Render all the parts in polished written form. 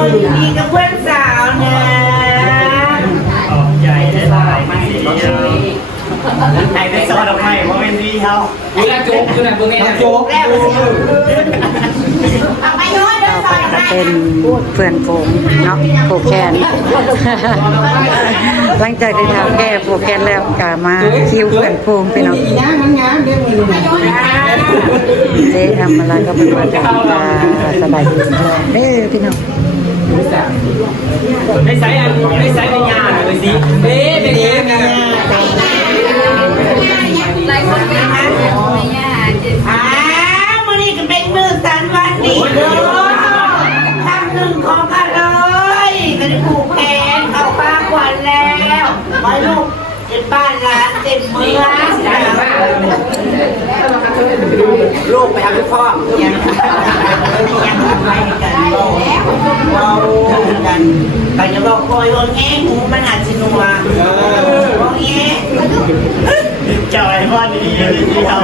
คนดีกับเพื่อนสาวนะออกใหญ่ได้หลายไม่ดีไอ้ได้ซอดอกไม้เพราะเป็นดีเขาเวลาโจ๊กคือไหนเบื้องนี้โจ๊กแล้วไปโน้ตเดินซอยไปเป็นเพื่อนฝูงเนาะผูกแขนหลังจากที่ทำแก้ผูกแขนแล้วกามาคิวเพื่อนฝูงพี่น้องเจ๊ทำอะไรก็เป็นวันจันทร์สบายดีเด้อพี่น้องไม่ใส่ไม่ใส่ในยาเลยสิเบ๊ะเป็นยังไงหลายคนเป็นนะมื้อนี้ก็เป็นมื้อสันวันดีเด้อคำหนึ่งของอร่อยก็ได้ผูกแขนเข้าป้าควันแล้วไว้ลูกเต็มบ้านร้านเต็มเมืองลูกไปทำทุกข้อยังไปกันเรากันไปจะบอกคอยว่าแง่หูมันอาจจะนัวว่าแง่จอยว่าดีดีเขา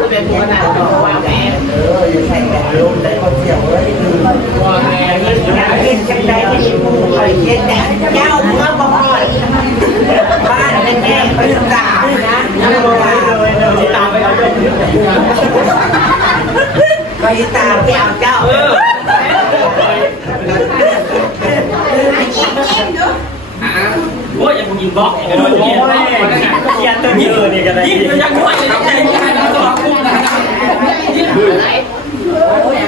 จะเป็นคนไหนก็ว่าแง่อย่าใส่แบบลูกได้คนเสียวเลยว่าแง่อยากกินจังใดก็ยิ่งมูคอยเย็นแต่เจ้าเมื่อบ่อยบ้านเป็นแง่ไปตามนะตามไปเอาไปตามไปเอาเจ้าโอ้ยยังยิงบล็อกอย่างเงี้ยโดนยิงเขียนตัวนี้เนี่ยกันเลยยิงยังด้วยยังใจยังตัวคุ้มนะ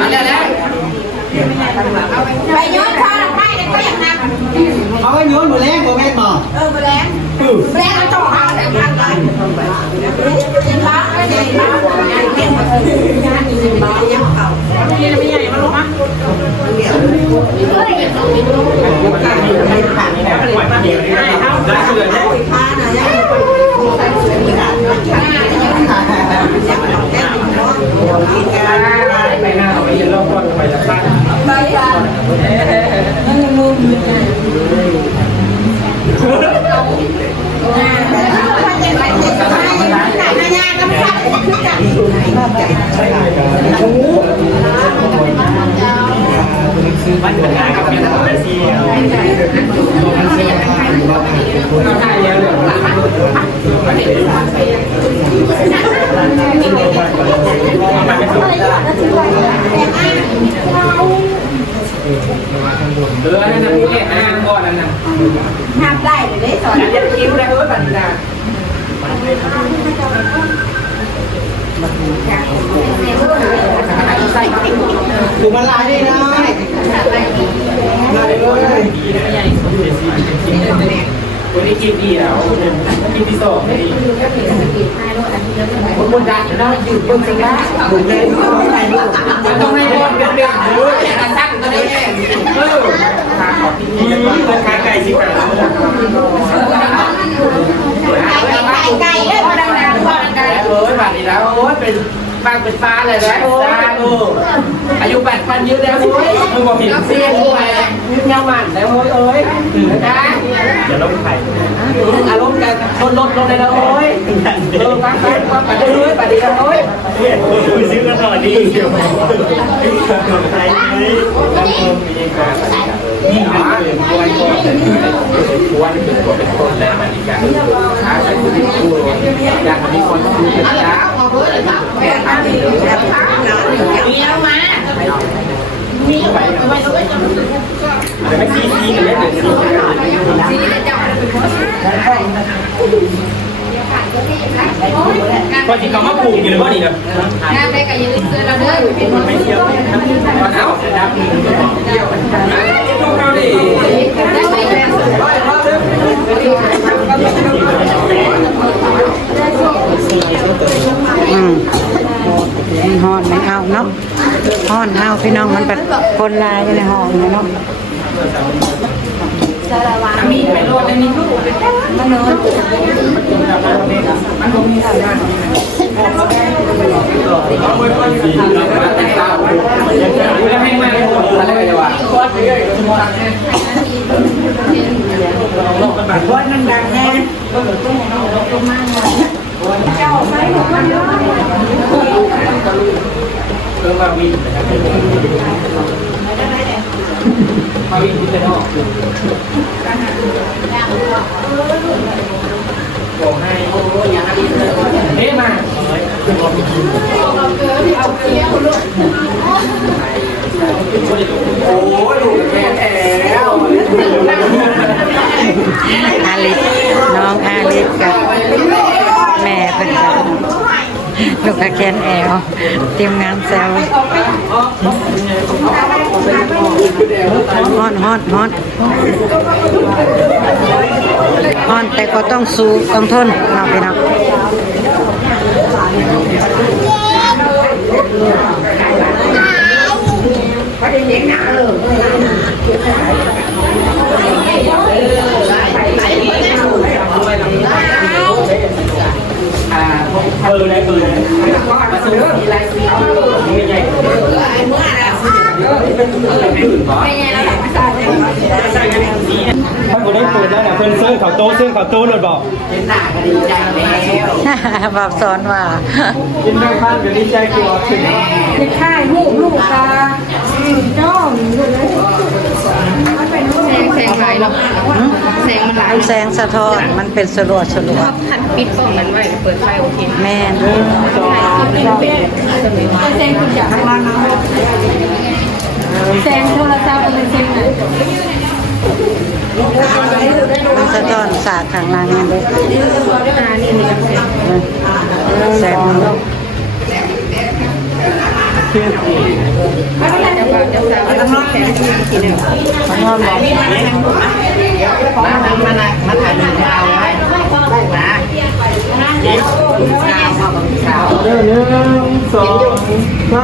อะไรแล้วไปย้อนข้าวไปเด็กก็อย่างนั้นเอาไว้โยนหมดแรงหมดแม่หมอหมดแรงเอาจ่อเอาแต่พันเลยยิงบ้าอะไรยิงบ้ายิงบ้ายังเขานี่ไม่ใหญ่มาลงมั้งเดี๋ยวได้เสือได้ผ้าหน่อยไปหน้าไปยืนรอบก้อนไปจากบ้านไปกันนั่งงงมันเป็นงานกับเป็นอาชีพใช่เลยนั่นนะผู้เล่นนะก่อนนั่นนะห้ามได้เลยได้สอนจะคิ้วได้เออบัณฑิตถูกมันลายได้ได้ลายเลยวันนี้กินดีแล้วกินที่สองนี่คนดังนะยืดบนสิงห์บุญเลยต้องให้บอลเป็นเด็กด้วยแต่สั้นตัวนี้ขาไก่สิครับไก่เลยพอดังๆพอดังๆแบบนี้แล้วโอ้ยเป็นบ้านเป็นฟ้าเลยแล้วอายุ8,000ยืดแล้วโอ้ยมึงบอกผิดเสี้ยนด้วยยืดเงาหมันแล้วโอ้ยเอ้ยนะอย่าล้มไข่อารมณ์กันคนลดลงเลยแล้วโอ้ยฟังไปด้วยไปดีแล้วโอ้ยซื้อกันต่อดีเดียวไทยเลยนี่หาวันเป็นคนแล้วมันอีกการหาใช้ผู้ที่คู่อยากมีคนคู่เป็นนะเลี้ยวมามีไปแต่ไม่ซีกันเลยพอที่เขามาปลูกอยู่หรือว่านี่ครับงานได้กับยืนเสื้อเราเด้อเป็นคนไม่เที่ยวมาเอาเสร็จแล้วต้องเข้าดิห้อนไม่เอาเนาะห้อนเอาพี่น้องมันเป็นคนลายในห้องเนาะมีไปโรดในนี้ทุกมันเนอะมันคงมีทางด้านแล้วให้มาอะไรวะโคตรเยอะโคตรนั่งดังแน่เจ้าใส่หัวมันเยอะแบบมี วิ่งที่จะออกบอกให้โอ้ยอย่าดีเลยเอ๊ะมาโอ้ลูกแม่แล้ว อาลิสน้องอาลิสกับแม่เป็นกันลูกกระแคนแอลเตรียมงานแซวฮอนแต่ก็ต้องสู้ต้องทนเราไปนะได้มาซื้อลายสีไม่ใหญ่ถ้าคุณได้เปิดแล้วนะเพื่อนซื้อเขาโต๊ะหลุดบอกเป็นหน้าก็ดีใจแล้ว บอกสอนว่า กินข้าวข้าวเดี๋ยวดีใจกลัวถึง เด็กค่ายลูกตาจ้องแสงไหลหรอแสงมันไหล แสงสะท้อนมันเป็นสลัว หันปิดกล้องมันไว้เปิดไฟโอเค แม่น แสงคุณอยากมาแสงโทรศัพท์เป็นแสงไหน มันสะท้อนสาดข้างล่างนั่นเลย นี่แสงมัน จะบอกจะสาวต้องนอนแข็งทีนึง มันงอนบอก มาถ่ายหนึ่งดาวไว้ได้นะสาว 1 2 3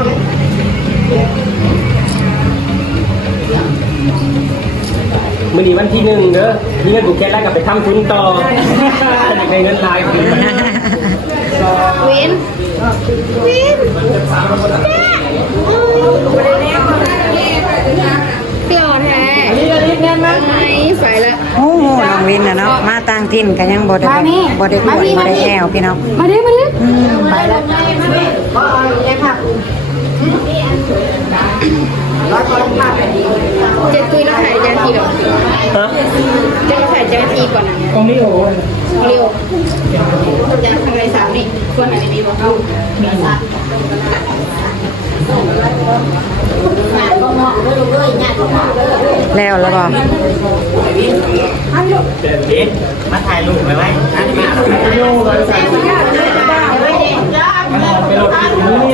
มื่อนี้วันที่1เด้อนี่เงินบุกแค่แรกกับไปทำทุนต่อในเงินลายคือ วินเปรี้ยวแท้ไงไฟละ โอ้โหน้องวินน่ะเนาะมาต่างถิ่นกันยังบ่ได้บ่ได้กวนบ่ได้แอวพี่น้อง มาดิไปละเจ็ดตุยแล้วถ่ายจานทีแบบจะถ่ายจานทีก่อนนะ ตรงนี้โอ้ย เร็วจะทำอะไรสามนี่ควรอะไรดีวะมีสาม แล้วบ่ มาถ่ายรูปไว้ไว้อันนี้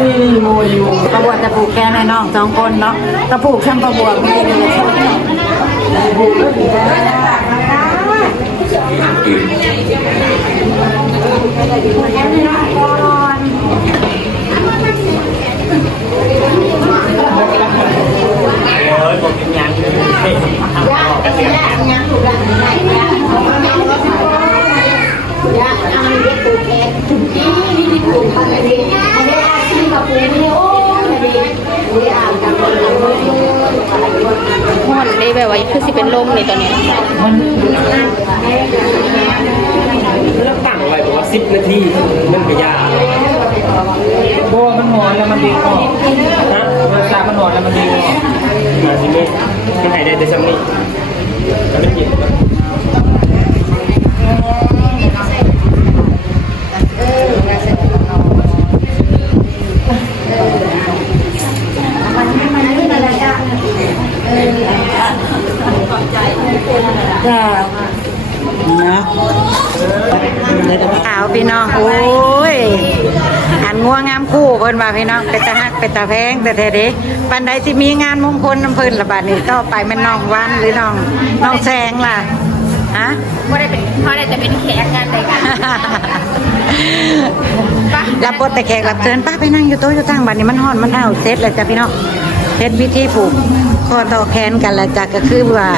นี่โมยู ตะบวดตะผูกแก้ในน้อง2คนเนาะตะผูกช่างตะบวกนี่ผมเป็นยังกระเสียง มันได้แบบว่าคือสิเป็นลมในตอนนี้ แล้วตั้งไว้บอกว่า10 นาทีมันก็ยากเพราะว่ามันหอนแล้วมันดีออกนะเวลามันหอนแล้วมันดีออกมาที่นี่มันหายได้แต่ซ้ำนี่แล้วมันเย็น จ้าเนาะขาวพี่น้องโอ้ยอันงัวงามคู่เพิ่นว่าพี่น้องเป็นตาฮักเป็นตาแพงแต่แท้เด้ปานใดสิมีงานมงคลน้ำเพิ่นละบาดนี้ต่อไปแม่นน้องวันหรือน้องแสงล่ะฮะ ว่าได้เป็นเพราะได้แต่เป็นแขกงานแต่งกัน รับบทแต่แขกรับเชิญป้าไปนั่งอยู่โต๊ะอยู่ตั้งบัดนี้มันฮ้อนมันอ้าวเสร็จแล้วจ้ะพี่น้องเฮ็ดพิธีผูกข้อต่อแขนกันแล้วจ้ะก็คือว่า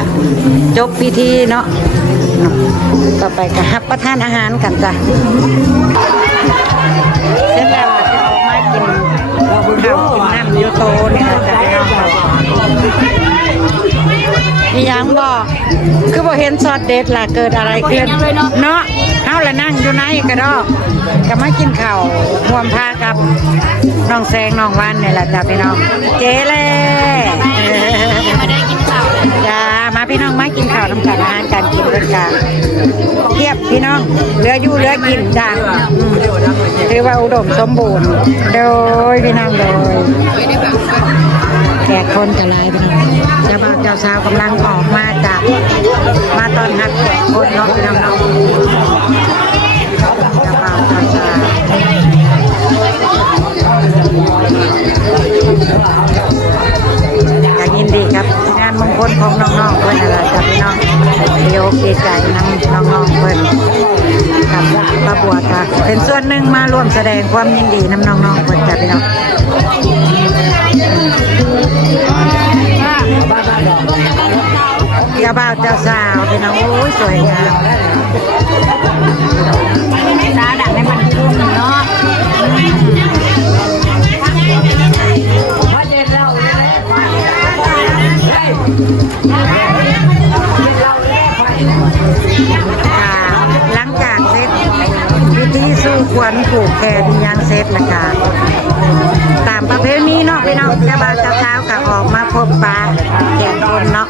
จบพิธีเนาะต่อไปก็รับประทานอาหารกันจ้ะเสร็จแล้วก็จะออกมากินข้าวกินน้ำอยู่โต๊ะนี่ล่ะจ้ะพี่น้องมีหยังบอกคือบ่เห็นซอสเด็ดล่ะเกิดอะไรขึ้นเนาะเฮาละนั่งอยู่ไหนก็ดอกก็มากินข้าวร่วมพากับน้องแซงน้องวันนี่แหละจ้ะพี่น้องเจ๊แล่ ไม่ได้กินข้าว จ้า อุดมสมบูรณ์โดยพี่น้องโดยแขกคนกันหลายพี่น้องเจ้าบ่าวเจ้าสาวกำลังออกมาจากมาตอนหักแขกคนเนาะพี่น้องเนาะเจ้าบ่าวเจ้าสาวอยากยินดีครับงานมงคลของน้องๆเพื่อนอะไรจ้ะพี่น้องดีอกดีใจน้องๆเพื่อนกับประบวชค่ะเป็นส่วนหนึ่งมาร่วมแสดงความยินดีน้องๆเพื่อนจ้ะพี่น้องเจ้าบ่าวเจ้าสาวพี่น้องโอ้ยสวยงามตาดักให้มันคุ้มเนาะหลังจากเสร็จพิธีสู่ขวัญผูกแขนยังเสร็จแล้วค่ะตามประเพณีเนาะพี่น้องเจ้าบ่าวเจ้าสาวก็ออกมาพบปะแขกคนเนาะ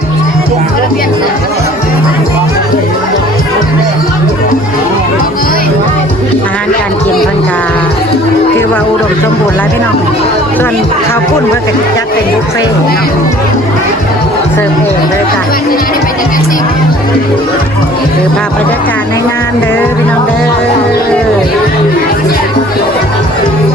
อาหารการกินเพิ่นก็คือว่าอุดมสมบูรณ์แล้วพี่น้องส่วนข้าวปุ้นเพิ่นก็จัดเป็นบุฟเฟ่ต์เนาะเสิร์ฟเองเลยค่ะคือภาพบรรยากาศในงานเด้อพี่น้องเด้อ